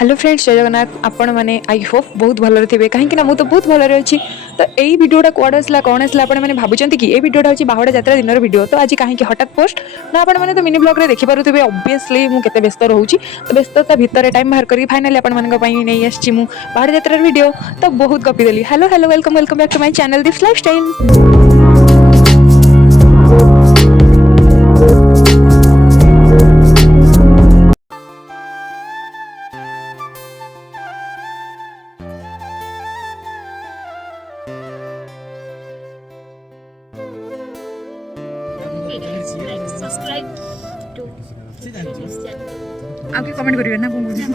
Hello friends, जय जगन्नाथ। आपण मैंने आई होप बहुत भल थे कहीं मुझे तो बहुत भलरे अच्छी। तो यही भिडियोटा कौन आसला कौन आसला आपने भावुं कि ये भिडियोटा हूँ बाहुड़ा यात्रा दिन भिडियो। तो आज कहीं हठात पोस्ट ना आपने तो मिनी ब्लॉग रे देखिपे ऑब्वियसली मुझे व्यस्त रोचे। तो व्यस्तता भितर टाइम बाहर करी फाइनाली नहीं आसी बाहुड़ा यात्रा भिडियो। तो बहुत गपीदेली। Hello hello welcome welcome back to my channel this lifestyle. like subscribe to this channel आगे कमेंट करिए ना comment करिए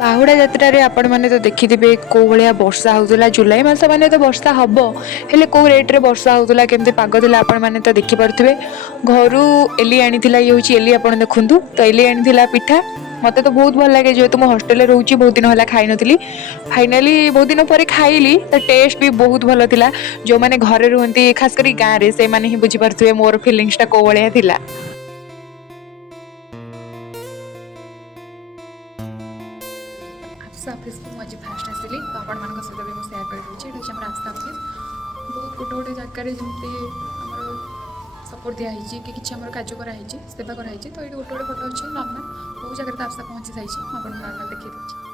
बाहुड़ा यात्रा आपण मैंने तो देखिथे कौ भाया वर्षा होता। जुलाई मस मैंने तो वर्षा हम हेले कौ रेट्रे वर्षा होता केमती पाग था आपण मैंने तो देखिपे। घर एली आनी ये हूँ एली आप देखूँ। तो एली आनी पिठा मत तो बहुत भल लगे जेहेतु मो हस्टेल रोचे बहुत दिन है खाई नी। फाइनाली बहुत दिन पर खाइली तो टेस्ट भी बहुत भल था। जो मैंने घरे रुहती खास कर गाँव में से ही बुझीपे मोर फिलिंगसटा कौ भाया था। आफसा ऑफिस को मुझे फास्ट आसली तो आपण मान सहित भी सेयार कर ये हूँ आफसा ऑफिस। बहुत गोटे गोटे जगार जमी आम सपोर्ट दिखाई कि किसी आम कार्य कराई सेवा कराई। तो ये गोटे गोटे फोटो अच्छे नॉर्मल बहुत जगह तो आफसा पहुँची जाइए मुझे नॉर्मल देखिए दूसरी।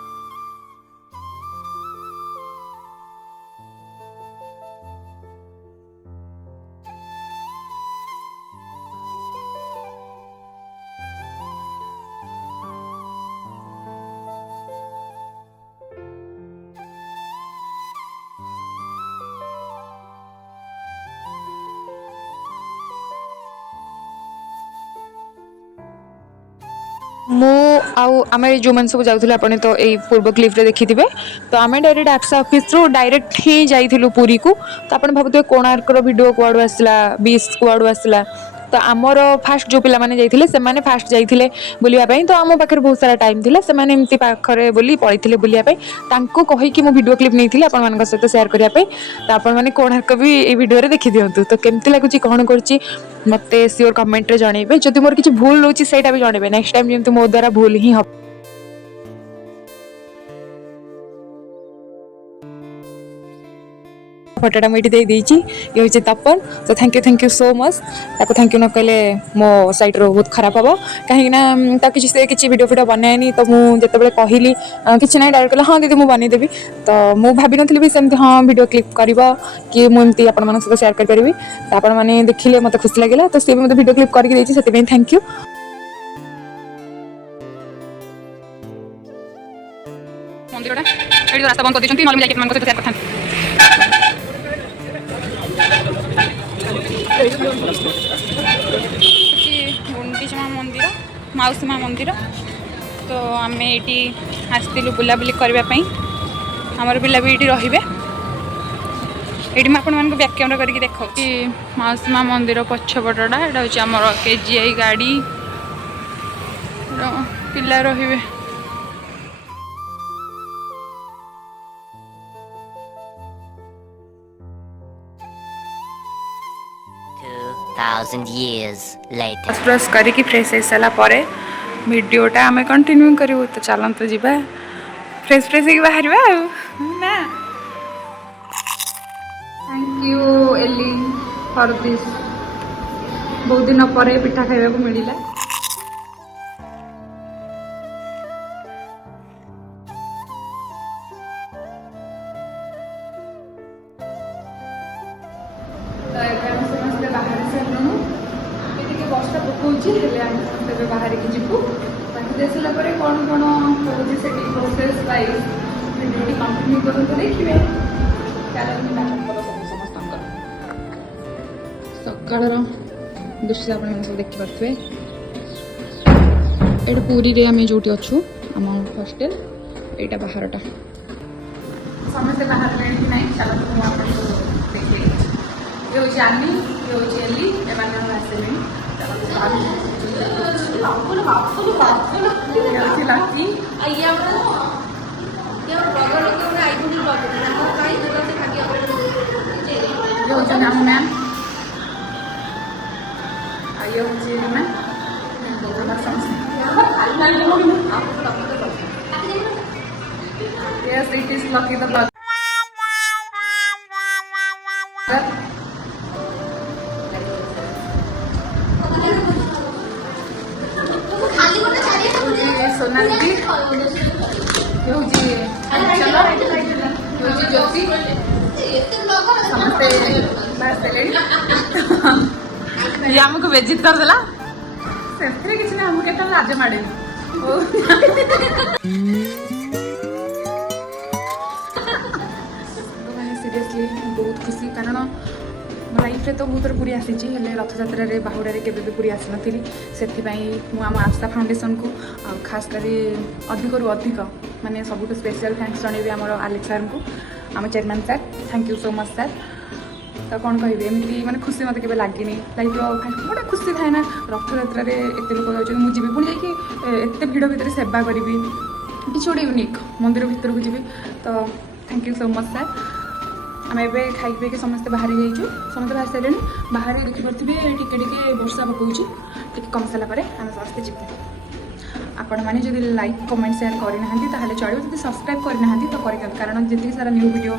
मु आम जो मैंने सब जाऊँ आपने तो यही पूर्व क्लिप्रे देखिथे। तो आम डायरेक्ट आफसा ऑफिस रू डायरेक्ट ही जाइलु पुरी को। तो आप भावुए कोणार्कर भिडियो कुआड़ू आसला बीच कुआड़ू आसला। तो आमर फास्ट जो पिला माने जाइथिले से माने फास्ट जाइथिले बुलिया पई। तो आम पाखे बहुत सारा टाइम थिला से माने एमती पाखरे बोली पळिथिले बुलिया पई। तांको कहि कि मो वीडियो क्लिप नैथिले आपण मानक सहित शेयर करिया पई। तो आपण माने कोणार्क भी ए वीडियो रे देखि दियंतु। तो केमती लागुची कोन करची मते सियोर कमेंट रे जणैबे। जदि मोर किछि भूल होची सेटा भी जणैबे। नेक्स्ट टाइम जेमती मो द्वारा भूल ही हो। फोटोटा मुझे देती ये हूँ तपन। तो थैंक यू सो मच। ताको थैंक यू न कहले मो साइट रो बहुत खराब हम कहीं किसी वीडियो फिडियो बनाएनी। तो मुझे कहली कि ना डायरेक्ट कहला हाँ दीदी मुझे बनईदेवी। तो मुझे भाभी नी भी सेमती हाँ वीडियो क्लिप कर कि मुझे आप सहित शेयर करी। तो आप देखिले मत खुशी लगे। तो सी भी मतलब वीडियो क्लिप करके थैंक यू। मंदिरटा ये रास्ता बंद कर दी ना सहित शेयर करते गुंडीचा मंदिर मौसी माँ मंदिर। तो आम ये आसलु बुलाबुली करने आमर पिला भी ये रे। ये मुझे बैक कैमरा करके देख मौसी माँ मंदिर पछपटा यहाँ हूँ आम KGI गाड़ी पिला रे। 2,000 years later. ब्रश करके फ्रेश हो सारा पर वीडियोटा आम कंटिन्यू करूँ। तो चलते जीवा फ्रेश फ्रेश बाहर ना। Thank you Ellie for this. बहुत दिन पर पिठा खाइबा को मिला। वर्षा पकाऊे बाहर की जीवु देखला कौन कौन से प्रोसेस वाइज कंटिन्यू करूँ देखिए। सकाल दृश्य आप देखिपे ये पुरी रे आम जो अच्छु आम हॉस्टेल यहाँ बाहरटा समस्ते बाहर ना। चलो देखिए ये हूँ आनी ये हूँ एली आसले मैम ये हूँ Yes, it is Lucky the Vlogger. Sonali ज्योति ये आमको बेजित करदेला से किसी ना हमको केटा लाज मारे सीरियसली बहुत खुशी कारण मो लाइफ तो बहुत पूरी आसी रथ यात्रा बाहुड़े के पूरी आसी नी से आम आस्था फाउंडेशन को खास कर अधिक रु अधिक माने सबुठ स्पेशल थैंक्स जनइबी आम आलेक्स सर को आम chairman sir thank you so much sir तो कौन कह एमती मैंने खुशी मत के लगे लाइफ गोटे खुशी थाए ना रथ यात्रा एत लोक जाऊँ मुझे पुणी जाकि भिड़ भितर सेवा करी कि गोटे यूनिक मंदिर भितर को जी तो thank you so much sir आम ए खाई पी समस्ते बाहरी जाइए समस्त बाहर सारे बाहर देखिपे टिके वर्षा पकाऊँ टी कम सारापर आम समस्ते जी आपण मैंने जब लाइक कमेंट शेयर करना चलो जब सब्सक्राइब करना तो कर कारण जी सारा न्यू वीडियो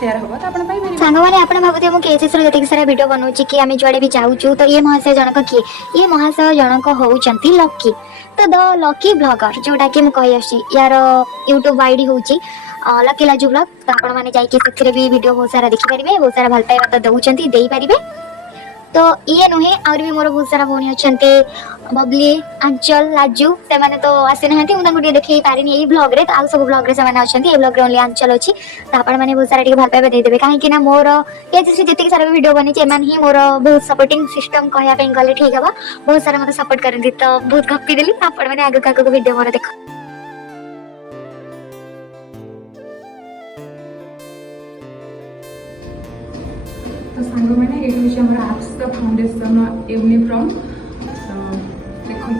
शेयर हम तो आप सांग मैंने आप भावते मुझे केसीएस जी सारा वीडियो बनाऊँ कि आम जुआड़े भी जाऊँ तो ये महाशय जनक किए ये महाशय जनक होती लकी तो द लकी ब्लॉगर जोटा कि मुझे यार यूट्यूब आईडी हूँ लकी लाजू ब्लॉग तो आपण मैंने जाइए भी वीडियो बहुत सारा देखिपारे बहुत सारा भल पाइबा तो दौरान दे पारे तो ये नुहे आउर भी मोर बहुत सारा भौणी अच्छा बबली आंचल लाजू से मैंने तो आसी ना मुझे देखी पारे यही ब्लॉग रे तो आउ सब ब्लॉग रे से अच्छा ये ब्लॉग रे ओनली आंचल अच्छी तो आपण मैंने बहुत सारा भल पाइबा देदेवे कहीं मोर ये जितनी सारा वीडियो बनी एम ही मोर बहुत सपोर्टिंग सिस्टम कहवाई गले ठीक है बहुत सारा मतलब सपोर्ट करती तो बहुत गपी देली आपण मैंने आगे आगे वीडियो मोर देख तो सांग मैंने ये हूँ आम आस्था फाउंडेशन यूनिफ्रॉम तो देखो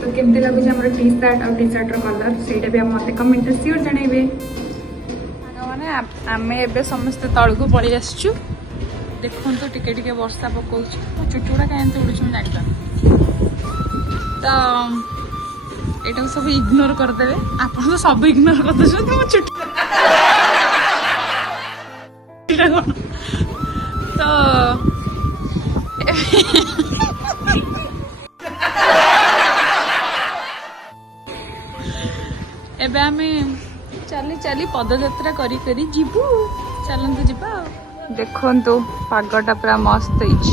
तो केमती लगुच आम टी सार्ट और टी सार्टर कलर से भी मत कमेंट सियोर जनइबे मैंने आम ए समस्ते तल को पलि आसचु देखु टिके टिके वर्षा पकाऊ चुटी गुड़ा कहीं उड़ू जान तो एटा सब इग्नोर करदेवे आप तो सब इग्नोर करदे मो चुटी तो एबे आमे चली चली पदयात्रा करी करी जीवु चलंतु जीवा देखंतु पागटा पूरा मस्त होइछ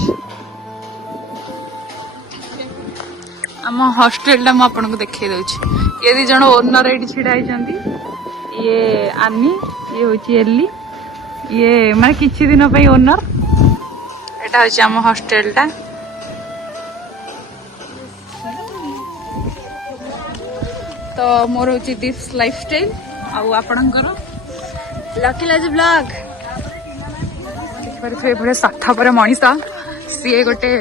आम हॉस्टेल मु आपको देखई दउछि ये दी जण ओनर एठी छिड़ा होइछंती ये आनी ये होछि एली ये माने किछि दिन पई ओनर एटा होछि आम हॉस्टेल टा तो मोर होछि दिस लाइफस्टाइल आउ आपणकर लकी लाज ब्लॉग पर साठा पर मनीष सी गोटे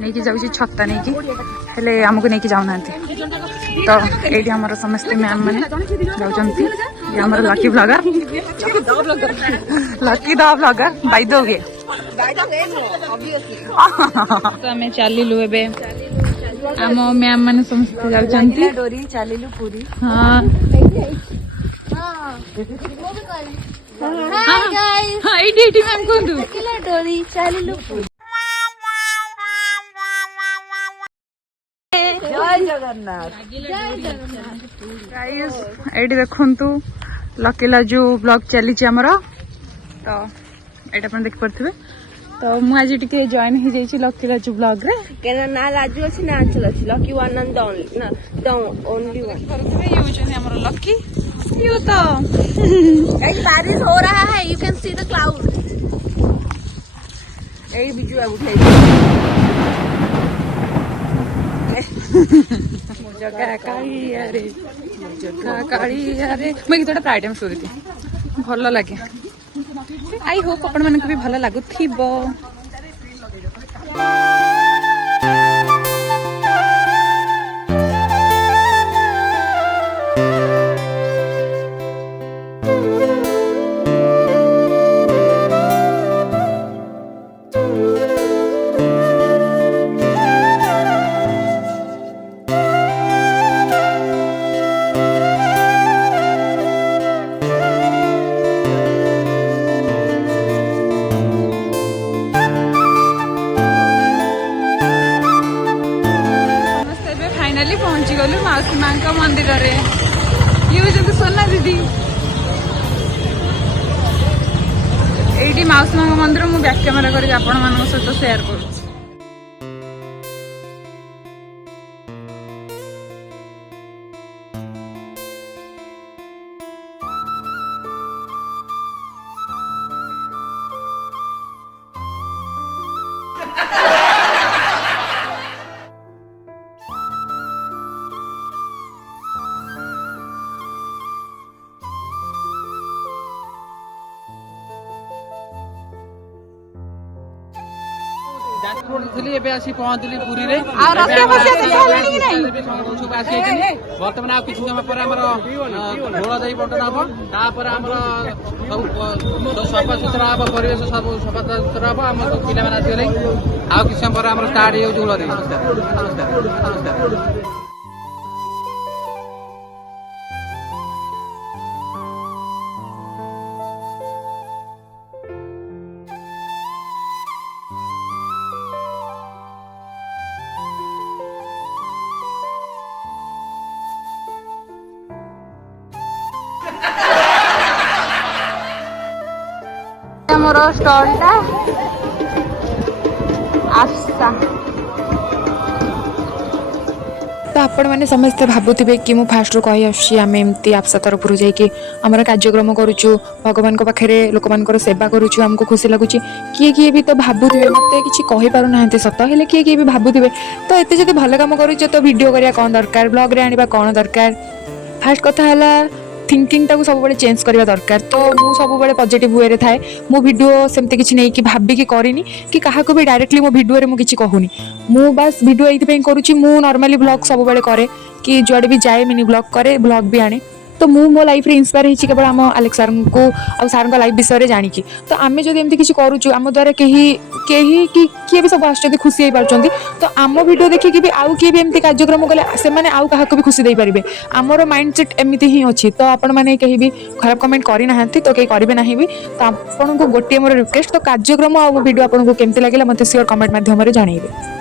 नहीं जाऊँ छता नहीं हेले आमको नहीं जाऊना तो ये आमर समस्ते मैम मैंने जाऊँगी ये आमर lucky blogger lucky the blogger by the way तो आम चलू ए आम मैम मैंने समस्ते जाऊँगी हाँ हाँ ये मैम कहतु ये देखु लकी लाजू ब्लॉग चली आमर तो ये देख पारे तो मुझे टी जॉइन हो जाइए लकी लाजू ब्लॉग रे ना लाजू अच्छी ना आंचल अच्छी lucky one and only one हमर लकी यू तो बारिश हो रहा है you can see the cloud यही बिजु उठे मुझे गीतटा प्राय टाइम शुणी भल लगे आई होप आपण मानक भी भल लगुथिबो। मंदिर ये हूँ सोना दीदी ये माउसी माँ मंदिर मुझे बैक कैमेरा करके आपण मान सहित सेयार करूँ। पहुंचली पुरी रे बर्तमान आ किसी समय पर ढोल दही बंटन हम तापर सफा सुतरा हम परिवेश सब सफा सुतरा हम आम पिला आसगले आ किसी समय पर स्टार्ट हो ढोल दही। नमस्कार। मोर स्टॉलटा आस्था तो आपण मैंने समस्ते भावुवे कि मुझे फास्ट कही आम एमती आपसा तरफ जाकि आम कार्यक्रम करुचु भगवान पाखे लोक मान सेवा करुचु आमको खुशी लगुच किए किए भी तो भावुवे मत कि कहीपर ना सत है किए किए भी भावुवे तो एत जब भल कम करुच तो वीडियो करा कौन दरकार ब्लॉग रे आनिबा कौन दरकार फास्ट कथा है थिंकिंग टाक सब चेंज करवा दरकार तो मुझे सब पॉजिटिव वे थाए मो वीडियो सेमती किसी नहीं कि भाविकी करनी कि क्या भी डायरेक्टली मो वीडियो मुझे किसी कहूनी मु बस वीडियो ये करुँची मु नॉर्मली ब्लॉग सब करे कि जुआड़े भी जाए मिनी ब्लॉग करे ब्लॉग भी आने तो मु मो लाइफ रे इंस्पायर होती केवल आम आलेक्स सर को आ सार लाइफ विषय जानिकी तो आम जब एमती किसी करुचु आम द्वारा कहीं कहीं कि किए भी सब आस खुशी पार्टी तो आम वीडियो देखिए भी आउ किए भी एमती कार्यक्रम कले से आउ क्या भी खुशी दे पारे आमर माइंड सेट एमती ही अच्छी तो आपण मैंने कहीं भी खराब कमेंट करना तो कहीं करेंगे ना भी तो आपन को गोटे मोर रिक्वेस्ट तो कार्यक्रम आ वीडियो आपको केमती लगे मत सियोर कमेंट माध्यम जनइबे।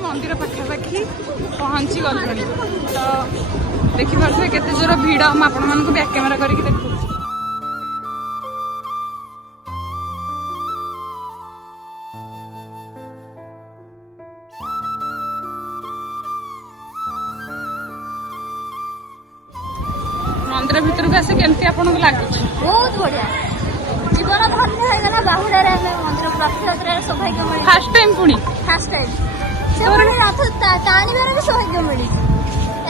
मंदिर पाखापाखि पहुँची गलुणी तो देखिपे केते जोर भिड़ हम आपण मानक बैक कैमेरा करके देखु मंदिर भितर को आसे केमती आपन को लागुछ बहुत बढ़िया जीवन धन्य हो गला बाहुडा रे हमें मंदिर रथयात्रा रे सौभाग्य मिली फर्स्ट टाइम पुणी फर्स्ट टाइम से बड़े रथ टाणीबार भी सौभाग्य मिली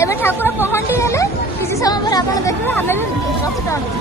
एबे ठाकुर पहंडी हेले किसी समय पर आपण देखबे हमें भी रथ टाणू।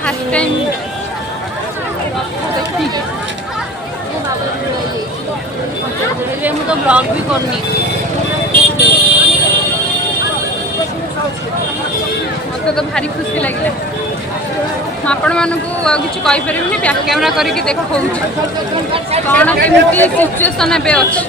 ଫାର୍ଷ୍ଟ ଟାଇମ୍ ଦେଖିକି ମୁଁ ତ ବ୍ଲଗ ବି କରିନି। ମୋତେ ତ ଭାରି ଖୁସି ଲାଗିଲା। ମୁଁ ଆପଣମାନଙ୍କୁ ଆଉ କିଛି କହିପାରିବିନି, ବ୍ୟାକ୍ କ୍ୟାମେରା କରିକି ଦେଖାଉଛି କ'ଣ କେମିତି ସିଚୁଏସନ୍ ଏବେ ଅଛି।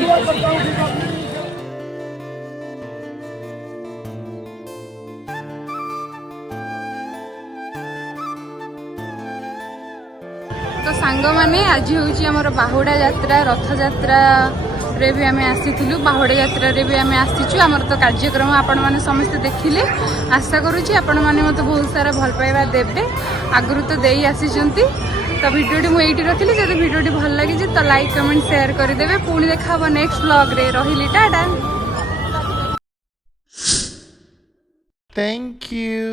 ତ ସାଙ୍ଗମାନେ ଆଜି ହେଉଛି ଆମର ବାହୁଡ଼ା ଯାତ୍ରା, ରଥଯାତ୍ରାରେ ବି ଆମେ ଆସିଥିଲୁ, ବାହୁଡ଼ା ଯାତ୍ରାରେ ବି ଆମେ ଆସିଛୁ। ଆମର ତ କାର୍ଯ୍ୟକ୍ରମ ଆପଣମାନେ ସମସ୍ତେ ଦେଖିଲେ। ଆଶା କରୁଛି ଆପଣମାନେ ମୋତେ ବହୁତ ସାରା ଭଲ ପାଇବା ଦେବେ, ଆଗରୁ ତ ଦେଇ ଆସିଛନ୍ତି। ତ ଭିଡ଼ିଓଟି ମୁଁ ଏଇଠି ରଖିଲି। ଯଦି ଭିଡ଼ିଓଟି ଭଲ ଲାଗିଛି ତ ଲାଇକ୍ କମେଣ୍ଟ ସେୟାର କରିଦେବେ। ପୁଣି ଦେଖା ହେବ ନେକ୍ସଟ ବ୍ଲଗ୍ରେ। ରହିଲି, ଟାଟା। Thank you.